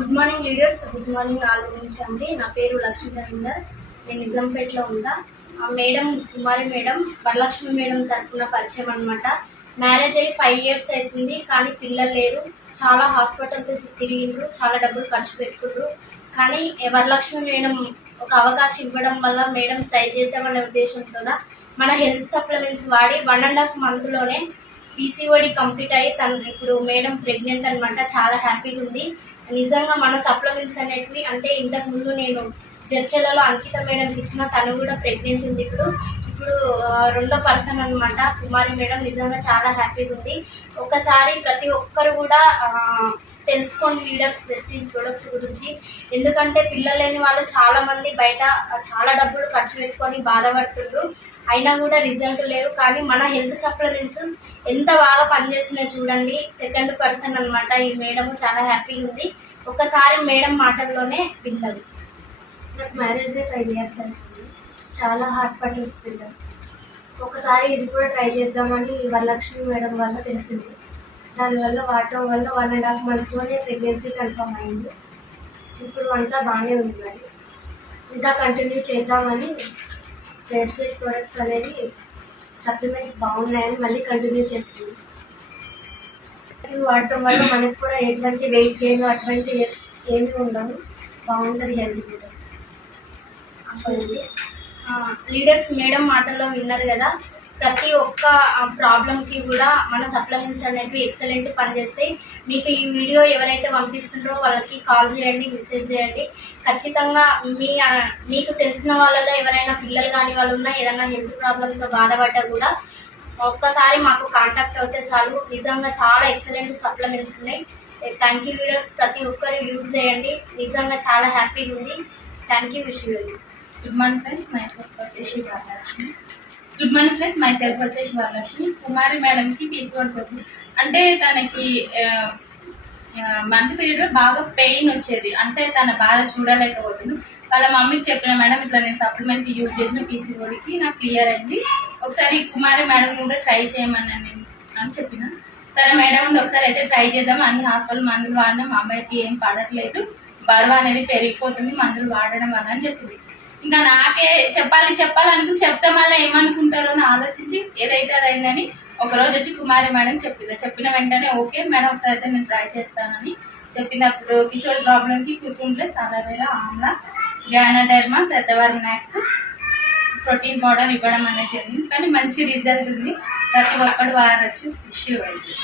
Good morning leaders, good morning all family. నా పేరు లక్ష్మీ రవీందర్. నేను నిజాంపేటలో ఉంటా. ఆ మేడం కుమారి మేడం వరలక్ష్మి మేడం తరఫున పరిచయం అనమాట. మ్యారేజ్ అయ్యి 5 years అవుతుంది, కానీ పిల్లలు లేరు. చాలా హాస్పిటల్కి తిరిగిండ్రు, చాలా డబ్బులు ఖర్చు పెట్టుకుండ్రు. కానీ వరలక్ష్మి మేడం ఒక అవకాశం ఇవ్వడం వల్ల మేడం ట్రై చేద్దామనే ఉద్దేశంతో మన హెల్త్ సప్లిమెంట్స్ వాడి 1.5 monthలోనే పీసీఓడి కంప్లీట్ అయ్యి తను ఇప్పుడు మేడం ప్రెగ్నెంట్ అనమాట. చాలా హ్యాపీగా ఉంది. నిజంగా మన సప్లిమెంట్స్ అనేటివి అంటే ఇంతకుముందు నేను చర్చలలో అంకిత మేడంకి ఇచ్చిన, తను కూడా ప్రెగ్నెంట్ ఉంది. ఇప్పుడు రెండో పర్సన్ అనమాట కుమారి మేడం. నిజంగా చాలా హ్యాపీగా ఉంది. ఒకసారి ప్రతి ఒక్కరు కూడా తెలుసుకోండి లీడర్స్ వెస్టీజ్ ప్రొడక్ట్స్ గురించి. ఎందుకంటే పిల్లలు లేని వాళ్ళు చాలామంది బయట చాలా డబ్బులు ఖర్చు పెట్టుకొని బాధపడుతుండ్రు, అయినా కూడా రిజల్ట్ లేవు. కానీ మన హెల్త్ సప్లిమెంట్స్ ఎంత బాగా పనిచేస్తున్నాయో చూడండి. సెకండ్ పర్సన్ అనమాట ఈ మేడం. చాలా హ్యాపీగా ఉంది. ఒకసారి మేడం మాటల్లోనే విన్నది. నాకు మ్యారేజ్ 5 years అవుతుంది. చాలా హాస్పిటల్స్ తిరిగాను. ఒకసారి ఇది కూడా ట్రై చేద్దామని వరలక్ష్మి మేడం వల్ల తెలిసింది. దానివల్ల వాడటం వల్ల 1.5 monthలోనే ప్రెగ్నెన్సీ కన్ఫర్మ్ అయింది. ఇప్పుడు అంతా బాగానే ఉంది. మరి ఇంకా కంటిన్యూ చేద్దామని ప్రెస్టీజ్ ప్రొడక్ట్స్ అనేది సప్లిమెంట్స్ బాగున్నాయని మళ్ళీ కంటిన్యూ చేస్తుంది. ఇది వాడటం వల్ల మనకు కూడా ఎటువంటి వెయిట్ గెయిన్ అటువంటి ఏమీ ఉండవు. బాగుంటుంది హెల్త్ కూడా. లీడర్స్ మేడం మాటల్లో విన్నారు కదా. ప్రతి ఒక్క ప్రాబ్లంకి కూడా మన సప్లిమెంట్స్ అనేవి ఎక్సలెంట్ పనిచేస్తాయి. మీకు ఈ వీడియో ఎవరైతే పంపిస్తుండ్రో వాళ్ళకి కాల్ చేయండి, మెసేజ్ చేయండి. ఖచ్చితంగా మీకు తెలిసిన వాళ్ళలో ఎవరైనా పిల్లలు కాని వాళ్ళు ఉన్నా, ఏదైనా హెల్త్ ప్రాబ్లంతో బాధపడ్డా కూడా ఒక్కసారి మాకు కాంటాక్ట్ అవుతే చాలు. నిజంగా చాలా ఎక్సలెంట్ సప్లిమెంట్స్ ఉన్నాయి. Thank you leaders. ప్రతి ఒక్కరు యూజ్ చేయండి. నిజంగా చాలా హ్యాపీగా ఉంది. Thank you. Wish you. Good morning friends, myself వచ్చేసి Varalakshmi. Good morning friends, myself వచ్చేసి వరలక్ష్మి. కుమారి మేడంకి పీసీఓడి ప్రాబ్లం అంటే తనకి మంత్ పీరియడ్లో బాగా పెయిన్ వచ్చేది. అంటే తన బాధ చూడలేకపోతుంది. వాళ్ళ మమ్మీకి చెప్పిన, మేడం ఇట్లా నేను సప్లిమెంట్ యూజ్ చేసిన పీసీఓడికి నాకు క్లియర్ అయింది, ఒకసారి కుమారి మేడం కూడా ట్రై చేయమని అని చెప్పిన. సరే మేడం ఒకసారి అయితే ట్రై చేద్దాం. అన్ని హాస్పిటల్ మందులు వాడినా మా అమ్మాయికి ఏం పడట్లేదు, బరువు అనేది పెరిగిపోతుంది మందులు వాడడం వల్ల అని చెప్పింది. ఇంకా నాకే చెప్పాలనుకుని చెప్తే మళ్ళీ ఏమనుకుంటారో అని ఆలోచించి ఏదైతే అదైందని ఒకరోజు వచ్చి కుమారి మేడం చెప్పిన వెంటనే ఓకే మేడం ఒకసారి అయితే నేను ట్రై చేస్తానని చెప్పినప్పుడు పీసీఓడి ప్రాబ్లంకి కుకుంప్లెస్, aloe vera, amla, ganoderma, shatavari max protein powder ఇవ్వడం అనేది జరిగింది. కానీ మంచి రిజల్ట్ ఉంది. ప్రతి ఒక్కడు వాడచ్చు. ఇష్యూ అయితే